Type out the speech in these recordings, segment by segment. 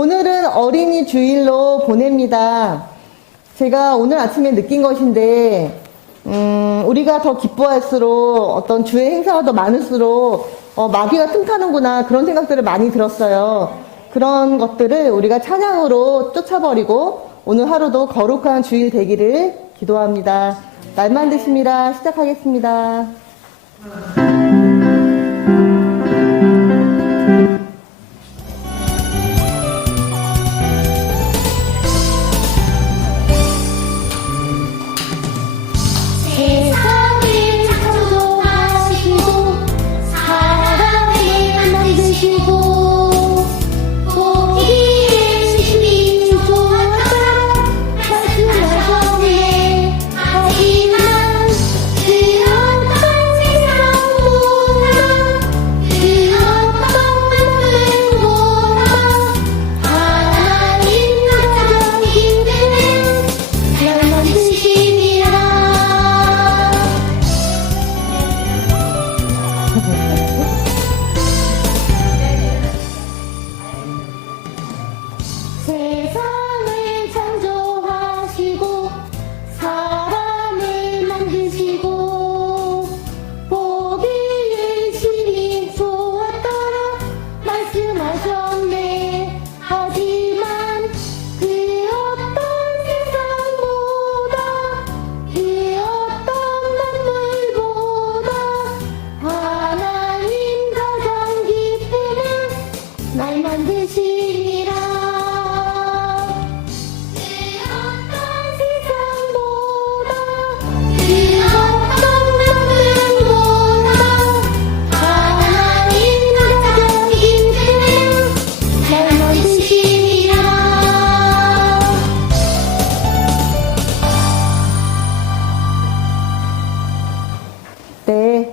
오늘은 어린이 주일로 보냅니다. 제가 오늘 아침에 느낀 것인데, 우리가 더 기뻐할수록 어떤 주의 행사가 더 많을수록 마귀가 틈타는구나 그런 생각들을 많이 들었어요. 그런 것들을 우리가 찬양으로 쫓아버리고 오늘 하루도 거룩한 주일 되기를 기도합니다. 날만 드심이라 시작하겠습니다.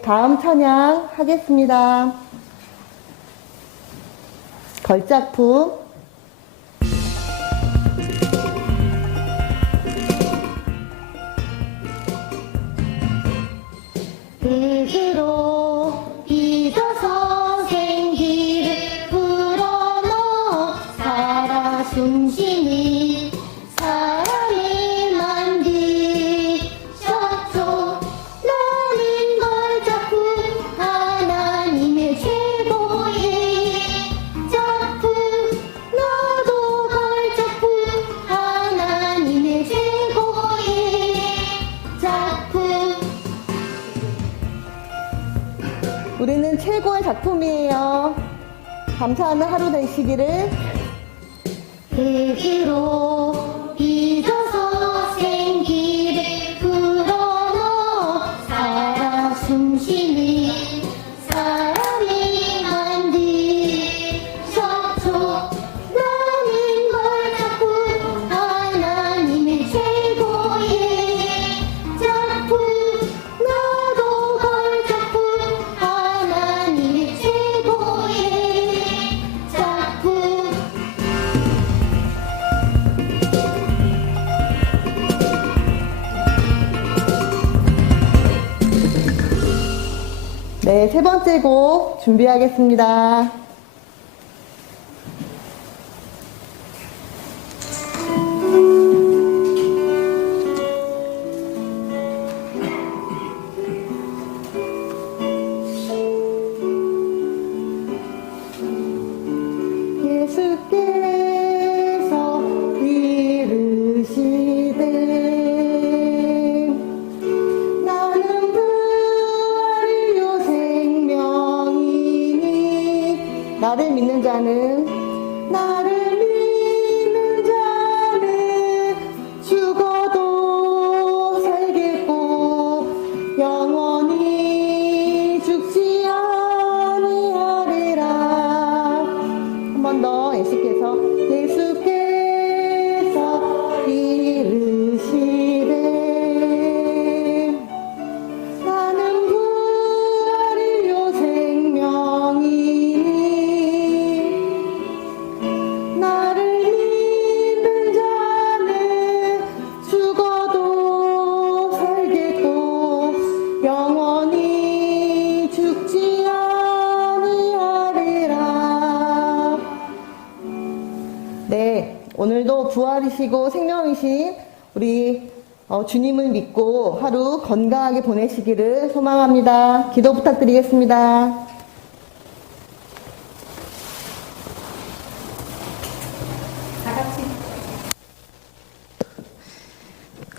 다음 찬양 하겠습니다. 걸작품. 흙으로 빚어서 생기를 불어넣어 살아 숨쉬니 사람을 만드셨죠. 나는 걸작품 하나님의 최고의 작품. 너도 걸작품 하나님의 최고의 작품. 우리는 최고의 작품이에요. 감사하는 하루 되시기를. 흙으로 빚어서 생기를 불어넣어 살아 숨쉬니 사람을 만드셨죠. 나는 걸작품 하나님의 최고의 작품. 너도 걸작품 하나님의 최고의 작품. 네, 세 번째 곡 준비하겠습니다. 예수께서 이르시되 나는 부활이요 생명이니 나를 믿는 자는 죽어도 살겠고 영원히 죽지 아니하리라. 한 번 더 예수께서 이르시되 나는 부활이요 생명이니 나를 믿는 자는 죽어도 살겠고 오늘도 부활이시고 생명이신 우리 주님을 믿고 하루 건강하게 보내시기를 소망합니다. 기도 부탁드리겠습니다.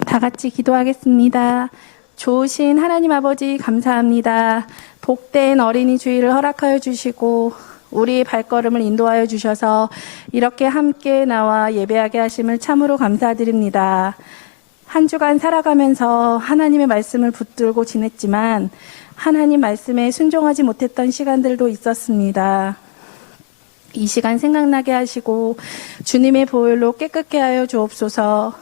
다 같이 기도하겠습니다. 좋으신 하나님 아버지 감사합니다. 복된 어린이 주일을 허락하여 주시고 우리의 발걸음을 인도하여 주셔서 이렇게 함께 나와 예배하게 하심을 참으로 감사드립니다. 한 주간 살아가면서 하나님의 말씀을 붙들고 지냈지만 하나님 말씀에 순종하지 못했던 시간들도 있었습니다. 이 시간 생각나게 하시고 주님의 보혈로 깨끗게 하여 주옵소서.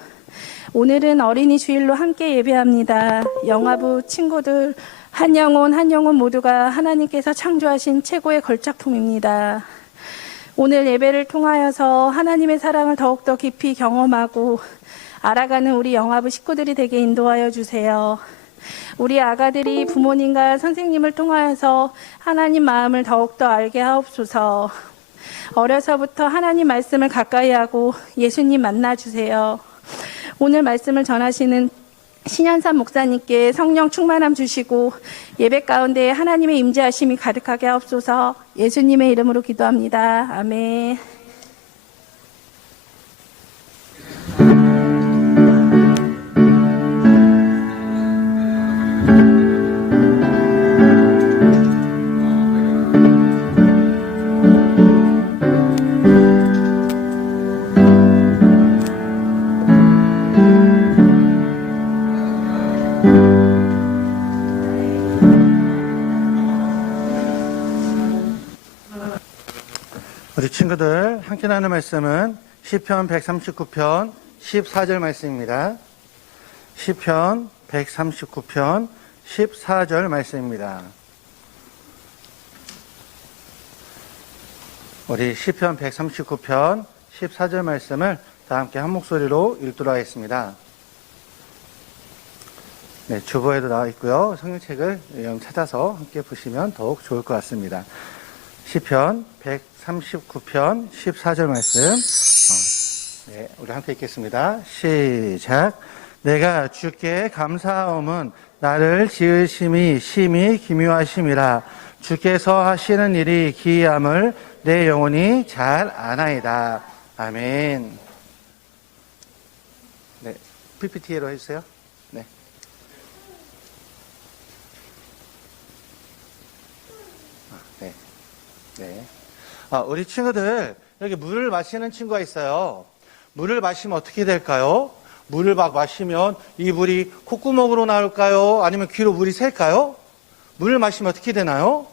오늘은 어린이 주일로 함께 예배합니다. 영화부 친구들 한 영혼 모두가 하나님께서 창조하신 최고의 걸작품입니다. 오늘 예배를 통하여서 하나님의 사랑을 더욱더 깊이 경험하고 알아가는 우리 영화부 식구들이 되게 인도하여 주세요. 우리 아가들이 부모님과 선생님을 통하여서 하나님 마음을 더욱더 알게 하옵소서. 어려서부터 하나님 말씀을 가까이 하고 예수님 만나주세요. 오늘 말씀을 전하시는 신현삼 목사님께 성령 충만함 주시고 예배 가운데 하나님의 임재하심이 가득하게 하옵소서. 예수님의 이름으로 기도합니다. 아멘. 우리 친구들 함께 나누는 말씀은 시편 139편 14절 말씀입니다. 시편 139편 14절 말씀입니다. 우리 시편 139편 14절 말씀을 다 함께 한 목소리로 읽도록 하겠습니다. 네, 주보에도 나와 있고요. 성경책을 찾아서 함께 보시면 더욱 좋을 것 같습니다. 시편 139편 14절 말씀. 네, 우리 함께 읽겠습니다. 시작. 내가 주께 감사하옴은 나를 지으심이 심히 기묘하심이라. 주께서 하시는 일이 기이함을 내 영혼이 잘 아나이다. 아멘. 네, PPT로 해주세요. 네. 네. 네. 우리 친구들, 여기 물을 마시는 친구가 있어요. 물을 마시면 어떻게 될까요? 물을 막 마시면 이 물이 콧구멍으로 나올까요? 아니면 귀로 물이 셀까요? 물을 마시면 어떻게 되나요?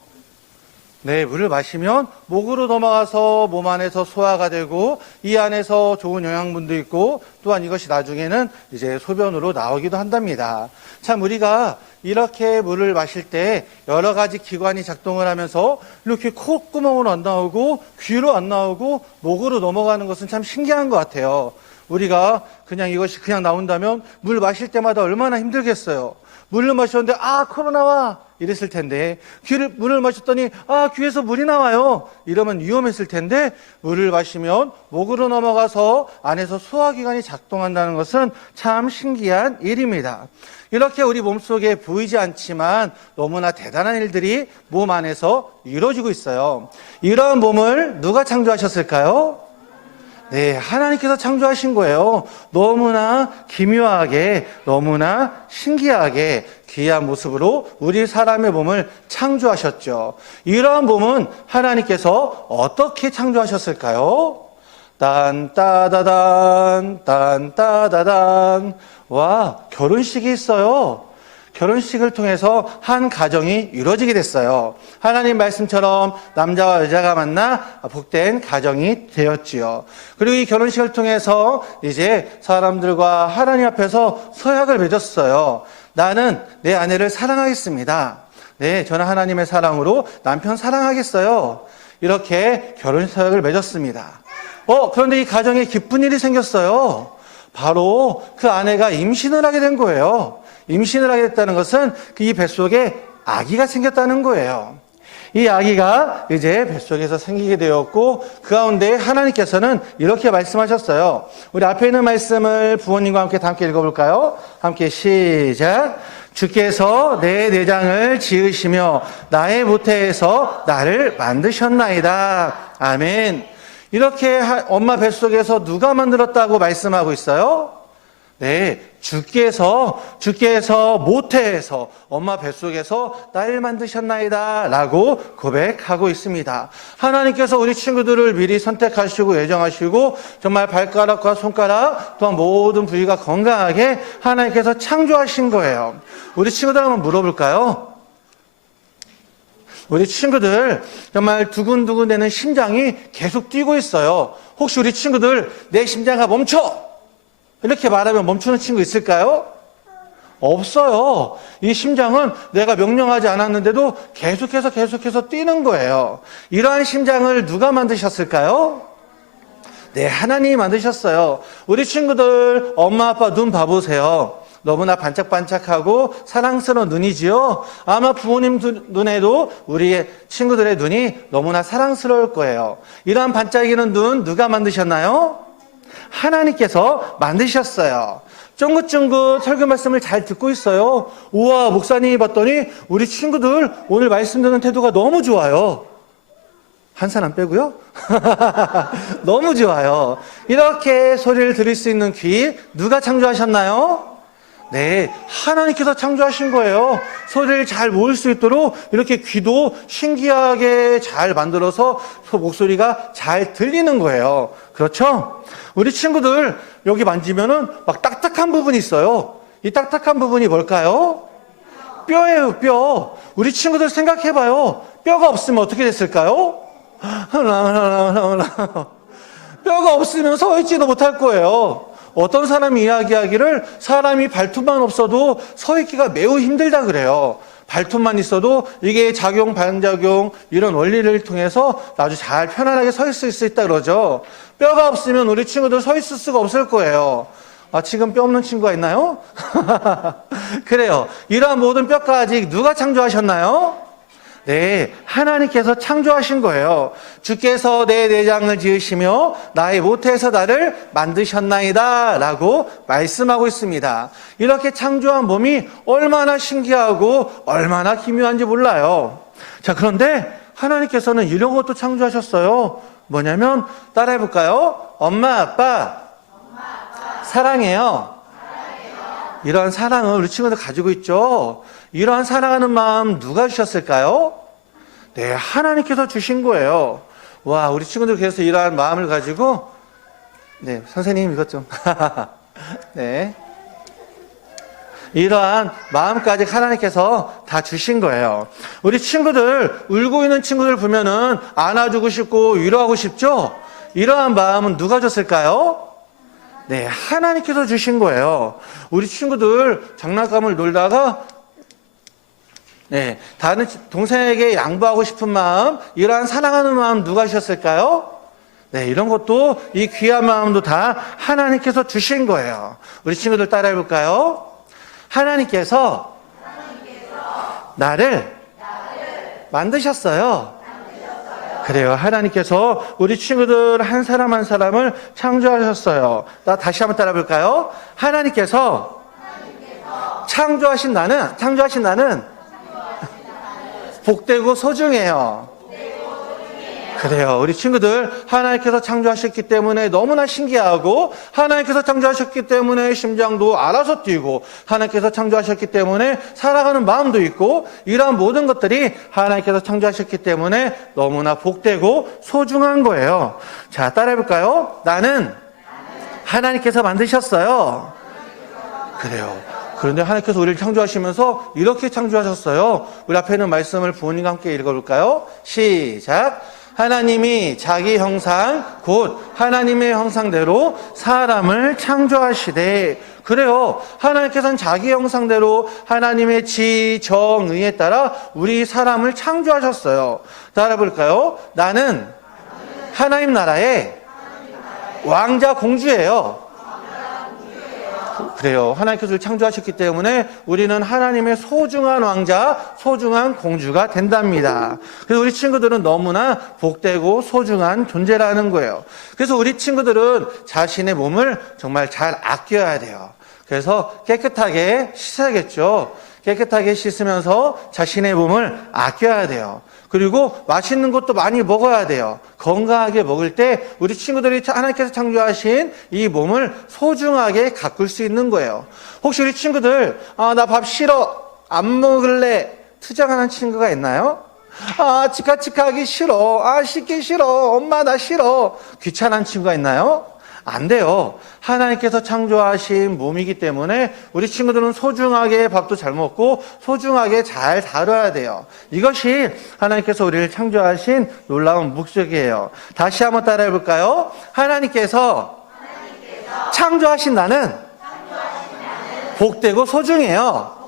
네, 물을 마시면 목으로 넘어가서 몸 안에서 소화가 되고 이 안에서 좋은 영양분도 있고 또한 이것이 나중에는 이제 소변으로 나오기도 한답니다. 참 우리가 이렇게 물을 마실 때 여러 가지 기관이 작동을 하면서 이렇게 콧구멍으로 안 나오고 귀로 안 나오고 목으로 넘어가는 것은 참 신기한 것 같아요. 우리가 그냥 이것이 그냥 나온다면 물 마실 때마다 얼마나 힘들겠어요. 물을 마셨는데 코로 나와 이랬을 텐데 물을 마셨더니 귀에서 물이 나와요 이러면 위험했을 텐데 물을 마시면 목으로 넘어가서 안에서 소화기관이 작동한다는 것은 참 신기한 일입니다. 이렇게 우리 몸속에 보이지 않지만 너무나 대단한 일들이 몸 안에서 이루어지고 있어요. 이러한 몸을 누가 창조하셨을까요? 네, 하나님께서 창조하신 거예요. 너무나 기묘하게, 너무나 신기하게 귀한 모습으로 우리 사람의 몸을 창조하셨죠. 이러한 몸은 하나님께서 어떻게 창조하셨을까요? 딴따다단, 딴따다단. 와, 결혼식이 있어요. 결혼식을 통해서 한 가정이 이루어지게 됐어요. 하나님 말씀처럼 남자와 여자가 만나 복된 가정이 되었지요. 그리고 이 결혼식을 통해서 이제 사람들과 하나님 앞에서 서약을 맺었어요. 나는 내 아내를 사랑하겠습니다. 네, 저는 하나님의 사랑으로 남편 사랑하겠어요. 이렇게 결혼 서약을 맺었습니다. 그런데 이 가정에 기쁜 일이 생겼어요. 바로 그 아내가 임신을 하게 된 거예요. 임신을 하게 됐다는 것은 이 뱃속에 아기가 생겼다는 거예요. 이 아기가 이제 뱃속에서 생기게 되었고 그 가운데 하나님께서는 이렇게 말씀하셨어요. 우리 앞에 있는 말씀을 부모님과 함께 읽어볼까요? 함께 시작. 주께서 내 내장을 지으시며 나의 모태에서 나를 만드셨나이다. 아멘. 이렇게 엄마 뱃속에서 누가 만들었다고 말씀하고 있어요? 네, 주께서 모태에서 엄마 뱃속에서 나를 만드셨나이다 라고 고백하고 있습니다. 하나님께서 우리 친구들을 미리 선택하시고 예정하시고 정말 발가락과 손가락 또한 모든 부위가 건강하게 하나님께서 창조하신 거예요. 우리 친구들 한번 물어볼까요? 우리 친구들 정말 두근두근 되는 심장이 계속 뛰고 있어요. 혹시 우리 친구들 내 심장아 멈춰! 이렇게 말하면 멈추는 친구 있을까요? 없어요. 이 심장은 내가 명령하지 않았는데도 계속해서 뛰는 거예요. 이러한 심장을 누가 만드셨을까요? 네, 하나님이 만드셨어요. 우리 친구들 엄마 아빠 눈 봐보세요. 너무나 반짝반짝하고 사랑스러운 눈이지요. 아마 부모님 눈에도 우리 친구들의 눈이 너무나 사랑스러울 거예요. 이러한 반짝이는 눈 누가 만드셨나요? 하나님께서 만드셨어요. 쫑긋쫑긋 설교 말씀을 잘 듣고 있어요. 우와, 목사님이 봤더니 우리 친구들 오늘 말씀 듣는 태도가 너무 좋아요. 한 사람 빼고요. 너무 좋아요. 이렇게 소리를 들을 수 있는 귀 누가 창조하셨나요? 네, 하나님께서 창조하신 거예요. 소리를 잘 모을 수 있도록 이렇게 귀도 신기하게 잘 만들어서 목소리가 잘 들리는 거예요. 그렇죠? 우리 친구들 여기 만지면은 막 딱딱한 부분이 있어요. 이 딱딱한 부분이 뭘까요? 뼈예요, 뼈. 우리 친구들 생각해봐요. 뼈가 없으면 어떻게 됐을까요? 뼈가 없으면 서 있지도 못할 거예요. 어떤 사람이 이야기하기를 사람이 발톱만 없어도 서 있기가 매우 힘들다 그래요. 발톱만 있어도 이게 작용, 반작용 이런 원리를 통해서 아주 잘 편안하게 서 있을 수 있다 그러죠. 뼈가 없으면 우리 친구들 서 있을 수가 없을 거예요. 아, 지금 뼈 없는 친구가 있나요? 그래요. 이러한 모든 뼈까지 누가 창조하셨나요? 네, 하나님께서 창조하신 거예요. 주께서 내 내장을 지으시며 나의 모태에서 나를 만드셨나이다 라고 말씀하고 있습니다. 이렇게 창조한 몸이 얼마나 신기하고 얼마나 기묘한지 몰라요. 자, 그런데 하나님께서는 이런 것도 창조하셨어요. 뭐냐면 따라해볼까요? 엄마, 아빠 사랑해요. 이러한 사랑을 우리 친구들 가지고 있죠. 이러한 사랑하는 마음 누가 주셨을까요? 네, 하나님께서 주신 거예요. 와, 우리 친구들 그래서 이러한 마음을 가지고 네, 선생님 이것 좀 네, 이러한 마음까지 하나님께서 다 주신 거예요. 우리 친구들 울고 있는 친구들 보면은 안아주고 싶고 위로하고 싶죠? 이러한 마음은 누가 줬을까요? 네, 하나님께서 주신 거예요. 우리 친구들 장난감을 놀다가 네, 다른 동생에게 양보하고 싶은 마음, 이러한 사랑하는 마음 누가 주셨을까요? 네, 이런 것도 이 귀한 마음도 다 하나님께서 주신 거예요. 우리 친구들 따라해 볼까요? 하나님께서 나를 만드셨어요. 그래요. 하나님께서 우리 친구들 한 사람 한 사람을 창조하셨어요. 다시 한번 따라 볼까요? 하나님께서 창조하신 나는 복되고 소중해요. 그래요. 우리 친구들 하나님께서 창조하셨기 때문에 너무나 신기하고 하나님께서 창조하셨기 때문에 심장도 알아서 뛰고 하나님께서 창조하셨기 때문에 살아가는 마음도 있고 이러한 모든 것들이 하나님께서 창조하셨기 때문에 너무나 복되고 소중한 거예요. 자, 따라해볼까요? 나는 하나님께서 만드셨어요. 그래요. 그런데 하나님께서 우리를 창조하시면서 이렇게 창조하셨어요. 우리 앞에 있는 말씀을 부모님과 함께 읽어볼까요? 시작. 하나님이 자기 형상 곧 하나님의 형상대로 사람을 창조하시되. 그래요. 하나님께서는 자기 형상대로 하나님의 지, 정, 의에 따라 우리 사람을 창조하셨어요. 따라볼까요? 나는 하나님 나라의 왕자 공주예요. 그래요. 하나님께서 우리를 창조하셨기 때문에 우리는 하나님의 소중한 왕자, 소중한 공주가 된답니다. 그래서 우리 친구들은 너무나 복되고 소중한 존재라는 거예요. 그래서 우리 친구들은 자신의 몸을 정말 잘 아껴야 돼요. 그래서 깨끗하게 씻어야겠죠. 깨끗하게 씻으면서 자신의 몸을 아껴야 돼요. 그리고 맛있는 것도 많이 먹어야 돼요. 건강하게 먹을 때 우리 친구들이 하나님께서 창조하신 이 몸을 소중하게 가꿀 수 있는 거예요. 혹시 우리 친구들 나 밥 싫어, 안 먹을래 투정하는 친구가 있나요? 치카치카 싫어, 씻기 싫어, 엄마 나 싫어, 귀찮은 친구가 있나요? 안 돼요. 하나님께서 창조하신 몸이기 때문에 우리 친구들은 소중하게 밥도 잘 먹고 소중하게 잘 다뤄야 돼요. 이것이 하나님께서 우리를 창조하신 놀라운 목적이에요. 다시 한번 따라해 볼까요? 하나님께서 창조하신 나는 복되고 소중해요.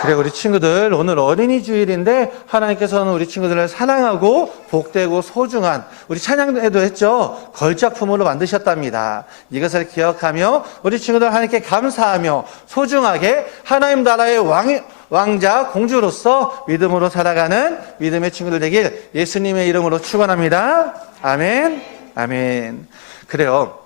그래, 우리 친구들, 오늘 어린이 주일인데 하나님께서는 우리 친구들을 사랑하고 복되고 소중한, 우리 찬양에도 했죠, 걸작품으로 만드셨답니다. 이것을 기억하며 우리 친구들 하나님께 감사하며 소중하게 하나님 나라의 왕자 공주로서 믿음으로 살아가는 믿음의 친구들 되길 예수님의 이름으로 축원합니다. 아멘. 아멘. 그래요,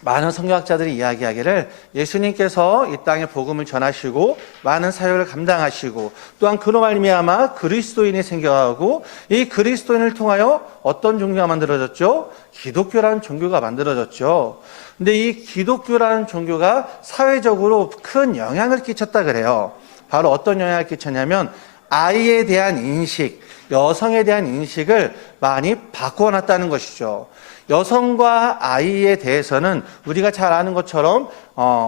많은 성경학자들이 이야기하기를 예수님께서 이 땅에 복음을 전하시고 많은 사역을 감당하시고 또한 그로 말미암아 그리스도인이 생겨가고 이 그리스도인을 통하여 어떤 종교가 만들어졌죠? 기독교라는 종교가 만들어졌죠. 근데 이 기독교라는 종교가 사회적으로 큰 영향을 끼쳤다 그래요. 바로 어떤 영향을 끼쳤냐면 아이에 대한 인식, 여성에 대한 인식을 많이 바꿔놨다는 것이죠. 여성과 아이에 대해서는 우리가 잘 아는 것처럼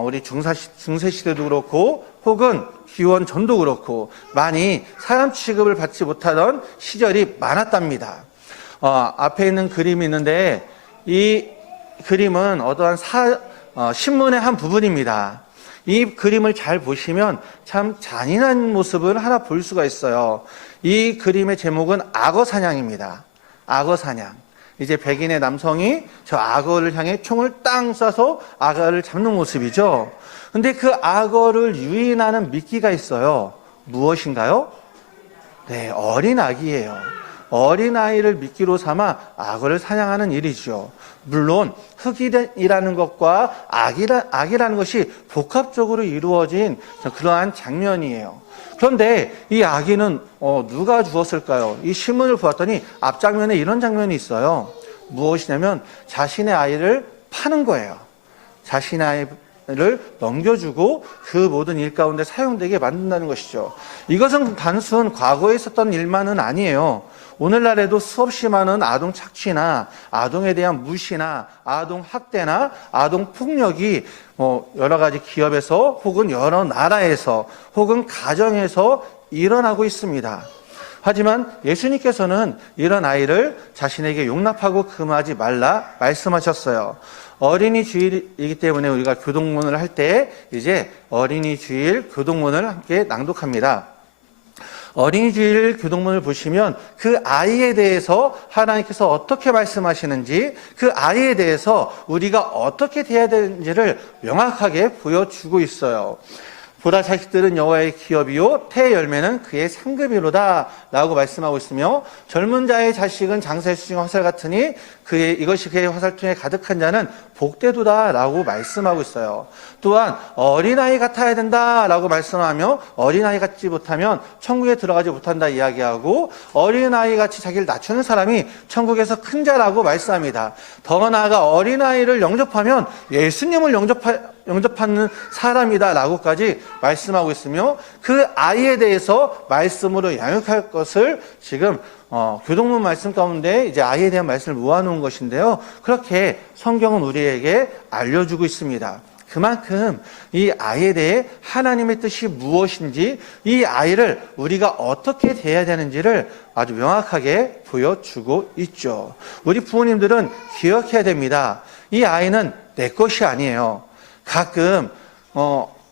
우리 중세시대도 그렇고 혹은 기원 전도 그렇고 많이 사람 취급을 받지 못하던 시절이 많았답니다. 앞에 있는 그림이 있는데 이 그림은 어떠한 신문의 한 부분입니다. 이 그림을 잘 보시면 참 잔인한 모습을 하나 볼 수가 있어요. 이 그림의 제목은 악어 사냥입니다. 악어 사냥. 이제 백인의 남성이 저 악어를 향해 총을 땅 쏴서 악어를 잡는 모습이죠. 근데 그 악어를 유인하는 미끼가 있어요. 무엇인가요? 네, 어린 아기예요. 어린아이를 미끼로 삼아 악어를 사냥하는 일이죠. 물론 흑이라는 것과 악이라는 것이 복합적으로 이루어진 그러한 장면이에요. 그런데 이 아기는 누가 주었을까요? 이 신문을 보았더니 앞장면에 이런 장면이 있어요. 무엇이냐면 자신의 아이를 파는 거예요. 자신의 아이를 넘겨주고 그 모든 일 가운데 사용되게 만든다는 것이죠. 이것은 단순 과거에 있었던 일만은 아니에요. 오늘날에도 수없이 많은 아동 착취나 아동에 대한 무시나 아동 학대나 아동 폭력이 여러 가지 기업에서 혹은 여러 나라에서 혹은 가정에서 일어나고 있습니다. 하지만 예수님께서는 이런 아이를 자신에게 용납하고 금하지 말라 말씀하셨어요. 어린이 주일이기 때문에 우리가 교동문을 할 때 이제 어린이 주일 교동문을 함께 낭독합니다. 어린이 주일 교동문을 보시면 그 아이에 대해서 하나님께서 어떻게 말씀하시는지, 그 아이에 대해서 우리가 어떻게 대해야 되는지를 명확하게 보여주고 있어요. 보라 자식들은 여호와의 기업이요 태 열매는 그의 상급이로다 라고 말씀하고 있으며, 젊은 자의 자식은 장사의 수중의 화살 같으니 이것이 그의 화살통에 가득한 자는 복되도다 라고 말씀하고 있어요. 또한 어린아이 같아야 된다 라고 말씀하며, 어린아이 같지 못하면 천국에 들어가지 못한다 이야기하고, 어린아이 같이 자기를 낮추는 사람이 천국에서 큰 자라고 말씀합니다. 더 나아가 어린아이를 영접하면 예수님을 영접하는 사람이다 라고까지 말씀하고 있으며, 그 아이에 대해서 말씀으로 양육할 것을 지금 교동문 말씀 가운데 이제 아이에 대한 말씀을 모아놓은 것인데요. 그렇게 성경은 우리에게 알려주고 있습니다. 그만큼 이 아이에 대해 하나님의 뜻이 무엇인지, 이 아이를 우리가 어떻게 대해야 되는지를 아주 명확하게 보여주고 있죠. 우리 부모님들은 기억해야 됩니다. 이 아이는 내 것이 아니에요. 가끔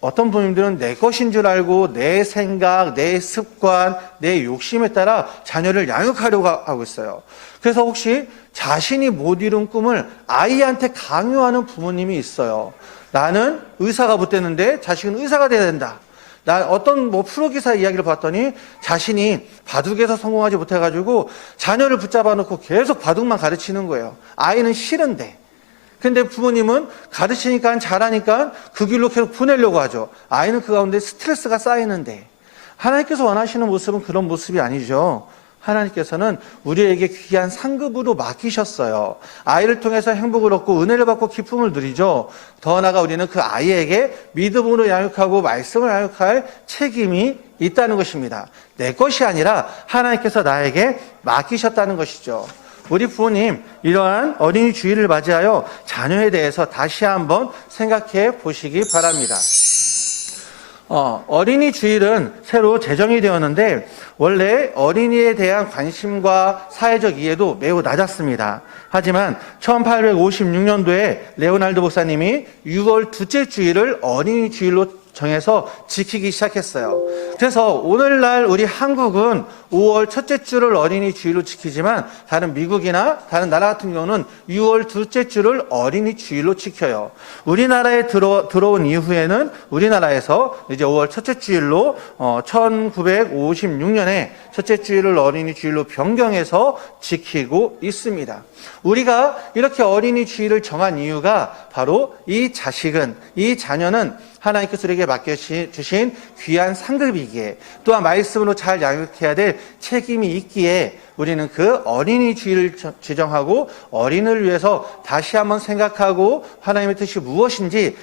어떤 부모님들은 내 것인 줄 알고 내 생각, 내 습관, 내 욕심에 따라 자녀를 양육하려고 하고 있어요. 그래서 혹시 자신이 못 이룬 꿈을 아이한테 강요하는 부모님이 있어요. 나는 의사가 못됐는데 자식은 의사가 돼야 된다. 나 어떤 프로기사 이야기를 봤더니 자신이 바둑에서 성공하지 못해가지고 자녀를 붙잡아 놓고 계속 바둑만 가르치는 거예요. 아이는 싫은데. 근데 부모님은 가르치니까 잘하니까 그 길로 계속 보내려고 하죠. 아이는 그 가운데 스트레스가 쌓이는데. 하나님께서 원하시는 모습은 그런 모습이 아니죠. 하나님께서는 우리에게 귀한 상급으로 맡기셨어요. 아이를 통해서 행복을 얻고 은혜를 받고 기쁨을 누리죠. 더 나아가 우리는 그 아이에게 믿음으로 양육하고 말씀을 양육할 책임이 있다는 것입니다. 내 것이 아니라 하나님께서 나에게 맡기셨다는 것이죠. 우리 부모님, 이러한 어린이 주일을 맞이하여 자녀에 대해서 다시 한번 생각해 보시기 바랍니다. 어린이 주일은 새로 제정이 되었는데 원래 어린이에 대한 관심과 사회적 이해도 매우 낮았습니다. 하지만 1856년도에 레오날드 목사님이 6월 둘째 주일을 어린이 주일로 정해서 지키기 시작했어요. 그래서 오늘날 우리 한국은 5월 첫째 주를 어린이 주일로 지키지만 다른 미국이나 다른 나라 같은 경우는 6월 둘째 주를 어린이 주일로 지켜요. 우리나라에 들어온 이후에는 우리나라에서 이제 5월 첫째 주일로 1956년에 첫째 주일을 어린이 주일로 변경해서 지키고 있습니다. 우리가 이렇게 어린이 주일을 정한 이유가 바로 이 자녀는 하나님께서 우리에게 맡겨주신 귀한 상급이기에 또한 말씀으로 잘 양육해야 될 책임이 있기에 우리는 그 어린이 주일을 지정하고 어린이를 위해서 다시 한번 생각하고 하나님의 뜻이 무엇인지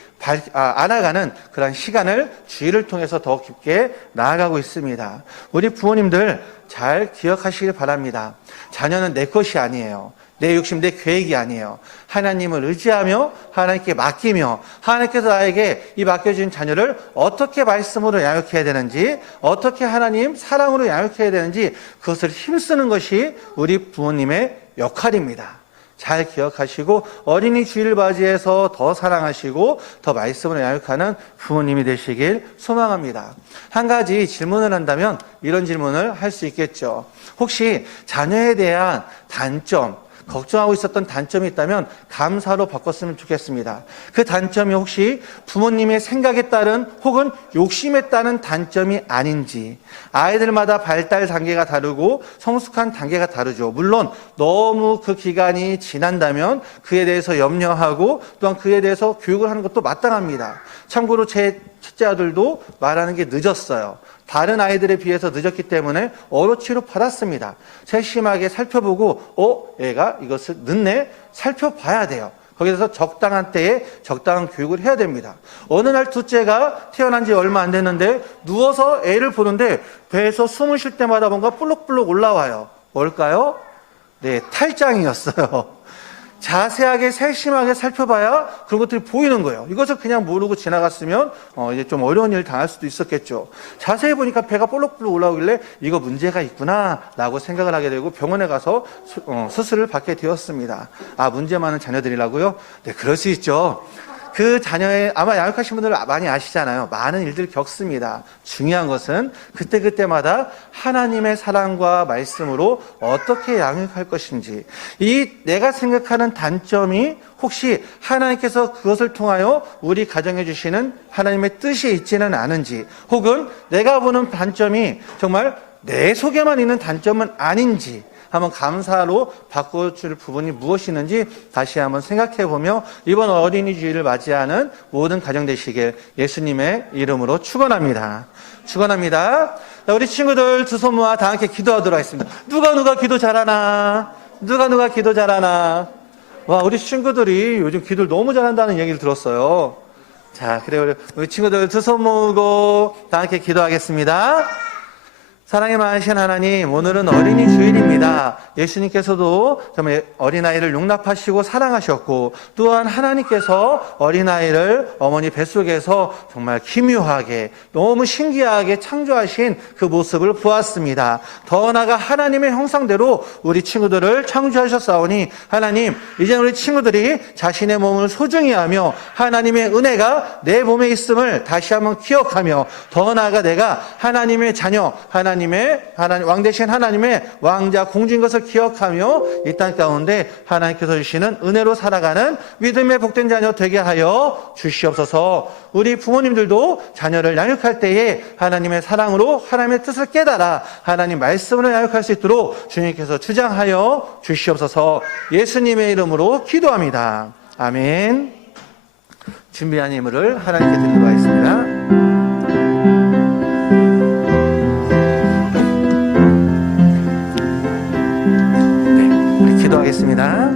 알아가는 그런 시간을 주일을 통해서 더 깊게 나아가고 있습니다. 우리 부모님들 잘 기억하시길 바랍니다. 자녀는 내 것이 아니에요. 내 욕심, 내 계획이 아니에요. 하나님을 의지하며 하나님께 맡기며 하나님께서 나에게 이 맡겨진 자녀를 어떻게 말씀으로 양육해야 되는지 어떻게 하나님 사랑으로 양육해야 되는지 그것을 힘쓰는 것이 우리 부모님의 역할입니다. 잘 기억하시고 어린이 주일을 맞이해서 더 사랑하시고 더 말씀으로 양육하는 부모님이 되시길 소망합니다. 한 가지 질문을 한다면 이런 질문을 할 수 있겠죠. 혹시 자녀에 대한 단점, 걱정하고 있었던 단점이 있다면 감사로 바꿨으면 좋겠습니다. 그 단점이 혹시 부모님의 생각에 따른 혹은 욕심에 따른 단점이 아닌지. 아이들마다 발달 단계가 다르고 성숙한 단계가 다르죠. 물론 너무 그 기간이 지난다면 그에 대해서 염려하고 또한 그에 대해서 교육을 하는 것도 마땅합니다. 참고로 제 첫째 아들도 말하는 게 늦었어요. 다른 아이들에 비해서 늦었기 때문에 언어 치료 받았습니다. 세심하게 살펴보고 얘가 이것을 늦네? 살펴봐야 돼요. 거기서 적당한 때에 적당한 교육을 해야 됩니다. 어느 날 둘째가 태어난 지 얼마 안 됐는데 누워서 애를 보는데 배에서 숨을 쉴 때마다 뭔가 볼록볼록 올라와요. 뭘까요? 네, 탈장이었어요. 자세하게 세심하게 살펴봐야 그런 것들이 보이는 거예요. 이것을 그냥 모르고 지나갔으면 이제 좀 어려운 일을 당할 수도 있었겠죠. 자세히 보니까 배가 볼록볼록 올라오길래 이거 문제가 있구나 라고 생각을 하게 되고 병원에 가서 수술을 받게 되었습니다. 문제 많은 자녀들이라고요? 네, 그럴 수 있죠. 그 자녀의 아마 양육하신 분들 많이 아시잖아요. 많은 일들을 겪습니다. 중요한 것은 그때그때마다 하나님의 사랑과 말씀으로 어떻게 양육할 것인지, 이 내가 생각하는 단점이 혹시 하나님께서 그것을 통하여 우리 가정해 주시는 하나님의 뜻이 있지는 않은지, 혹은 내가 보는 단점이 정말 내 속에만 있는 단점은 아닌지 한번 감사로 바꿔줄 부분이 무엇이 있는지 다시 한번 생각해보며 이번 어린이 주일을 맞이하는 모든 가정 되시길 예수님의 이름으로 축원합니다. 축원합니다. 자, 우리 친구들 두 손 모아 다 함께 기도하도록 하겠습니다. 누가 기도 잘하나? 누가 기도 잘하나? 와, 우리 친구들이 요즘 기도를 너무 잘한다는 얘기를 들었어요. 자, 그래요. 우리 친구들 두 손 모으고 다 함께 기도하겠습니다. 사랑의 많으신 하나님, 오늘은 어린이 주일입니다. 예수님께서도 정말 어린아이를 용납하시고 사랑하셨고, 또한 하나님께서 어린아이를 어머니 뱃속에서 정말 기묘하게 너무 신기하게 창조하신 그 모습을 보았습니다. 더 나아가 하나님의 형상대로 우리 친구들을 창조하셨사오니 하나님, 이제 우리 친구들이 자신의 몸을 소중히 하며 하나님의 은혜가 내 몸에 있음을 다시 한번 기억하며, 더 나아가 내가 하나님의 자녀, 하나님 왕 대신 하나님의 왕자 공주인 것을 기억하며 이 땅 가운데 하나님께서 주시는 은혜로 살아가는 믿음의 복된 자녀 되게 하여 주시옵소서. 우리 부모님들도 자녀를 양육할 때에 하나님의 사랑으로 하나님의 뜻을 깨달아 하나님 말씀으로 양육할 수 있도록 주님께서 주장하여 주시옵소서. 예수님의 이름으로 기도합니다. 아멘. 준비한 예물을 하나님께 드리도록 하겠습니다. 기도하겠습니다.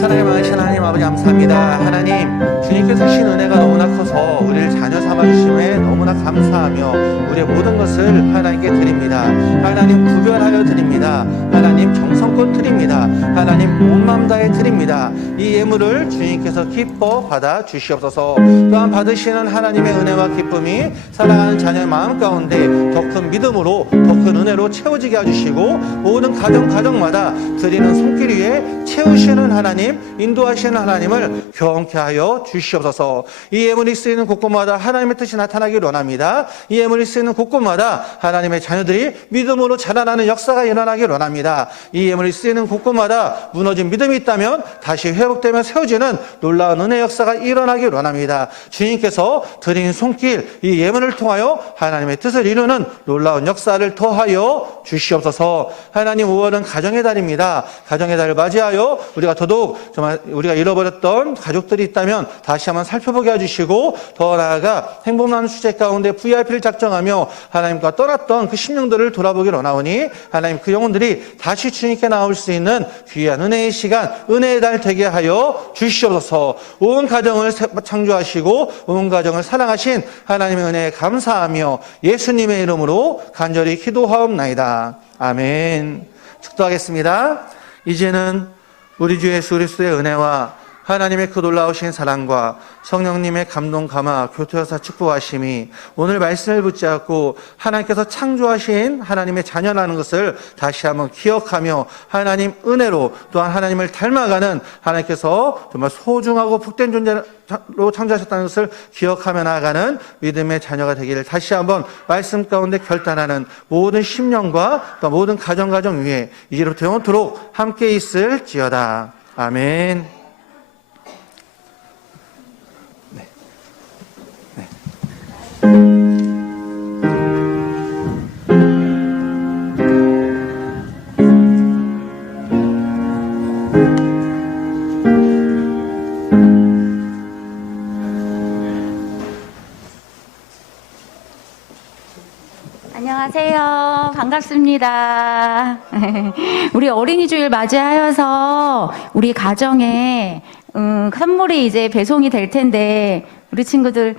사랑의 많으신 하나님 아버지 감사합니다. 하나님 주님께서 주신 은혜가 너무나 커서 우리를 자녀 삼아주심에 너무나 감사하며 우리의 모든 것을 하나님께 드립니다. 하나님 구별하여 드립니다. 하나님 정성껏 드립니다. 하나님 온 마음 다해 드립니다. 이 예물을 주님께서 기뻐 받아 주시옵소서. 또한 받으시는 하나님의 은혜와 기쁨이 사랑하는 자녀의 마음 가운데 더 큰 믿음으로 더 큰 은혜로 채워지게 해주시고 모든 가정마다 드리는 손길 위에 채우시는 하나님, 인도하시는 하나님을 경험케 하여 주시옵소서. 이 예물이 쓰이는 곳곳마다 하나님의 뜻이 나타나기를 원합니다. 이 예물이 쓰이는 곳곳마다 하나님의 자녀들이 믿음으로 자라나는 역사가 일어나기를 원합니다. 이 예물이 쓰이는 곳곳마다 무너진 믿음이 있다면 다시 회복되며 세워지는 놀라운 은혜 역사가 일어나기를 원합니다. 주님께서 드린 손길, 이 예물을 통하여 하나님의 뜻을 이루는 놀라운 역사를 더하여 주시옵소서. 하나님 5월은 가정의 달입니다. 가정의 달을 맞이하여 우리가 더더욱 정말 우리가 잃어버렸던 가족들이 있다면 다시 한번 살펴보게 해주시고 더 나아가 행복 나눔 주제 가운데 VIP를 작정하며 하나님과 떠났던 그 심령들을 돌아보기를 원하오니 하나님 그 영혼들이 다시 주님께 나올 수 있는 귀한 은혜의 시간, 은혜의 달 되게 하여 주시옵소서. 온 가정을 창조하시고 온 가정을 사랑하신 하나님의 은혜에 감사하며 예수님의 이름으로 간절히 기도하옵나이다. 아멘. 축도하겠습니다. 이제는 우리 주 예수 그리스도의 은혜와 하나님의 그 놀라우신 사랑과 성령님의 감동 감화 교토여사 축복하심이 오늘 말씀을 붙잡고 하나님께서 창조하신 하나님의 자녀라는 것을 다시 한번 기억하며 하나님 은혜로 또한 하나님을 닮아가는 하나님께서 정말 소중하고 복된 존재로 창조하셨다는 것을 기억하며 나아가는 믿음의 자녀가 되기를 다시 한번 말씀 가운데 결단하는 모든 심령과 또 모든 가정 위에 이제부터 영원토록 함께 있을지어다. 아멘. 안녕하세요. 반갑습니다. 우리 어린이 주일 맞이하여서 우리 가정에 선물이 이제 배송이 될 텐데 우리 친구들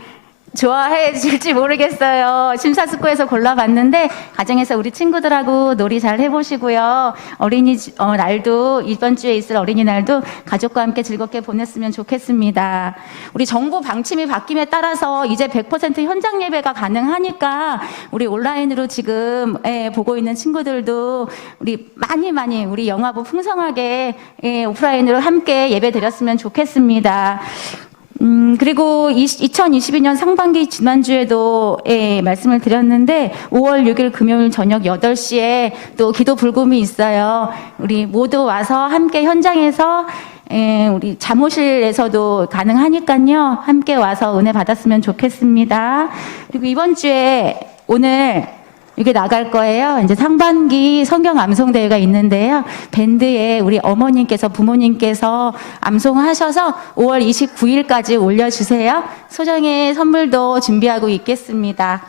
좋아해 줄지 모르겠어요. 심사숙고해서 골라봤는데 가정에서 우리 친구들하고 놀이 잘 해보시고요. 어린이 날도 이번 주에 있을 어린이날도 가족과 함께 즐겁게 보냈으면 좋겠습니다. 우리 정부 방침이 바뀜에 따라서 이제 100% 현장 예배가 가능하니까 우리 온라인으로 지금 보고 있는 친구들도 우리 많이 우리 영화부 풍성하게 오프라인으로 함께 예배 드렸으면 좋겠습니다. 그리고 2022년 상반기 지난주에도 말씀을 드렸는데 5월 6일 금요일 저녁 8시에 또 기도 불금이 있어요. 우리 모두 와서 함께 현장에서 우리 잠옷실에서도 가능하니까요. 함께 와서 은혜 받았으면 좋겠습니다. 그리고 이번 주에 오늘 이게 나갈 거예요. 이제 상반기 성경 암송대회가 있는데요. 밴드에 우리 어머님께서 부모님께서 암송하셔서 5월 29일까지 올려주세요. 소정의 선물도 준비하고 있겠습니다.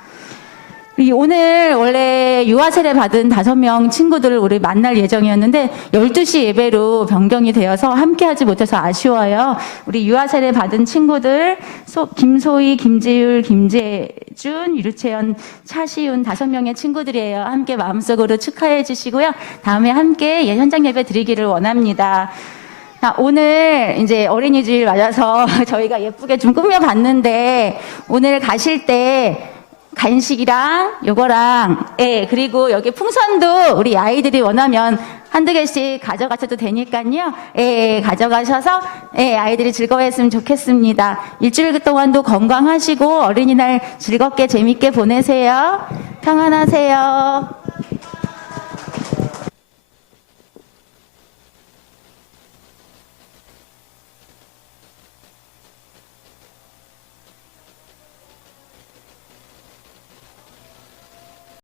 오늘 원래 유아 세례 받은 5명 친구들을 우리 만날 예정이었는데 12시 예배로 변경이 되어서 함께 하지 못해서 아쉬워요. 우리 유아 세례 받은 친구들 김소희, 김재율, 김재준, 유채연, 차시윤 5명의 친구들이에요. 함께 마음속으로 축하해 주시고요. 다음에 함께 현장 예배 드리기를 원합니다. 오늘 이제 어린이 주일 맞아서 저희가 예쁘게 좀 꾸며봤는데 오늘 가실 때 간식이랑 요거랑, 예, 그리고 여기 풍선도 우리 아이들이 원하면 한두 개씩 가져가셔도 되니까요. 예, 가져가셔서, 예, 아이들이 즐거워했으면 좋겠습니다. 일주일 동안도 건강하시고 어린이날 즐겁게 재밌게 보내세요. 평안하세요.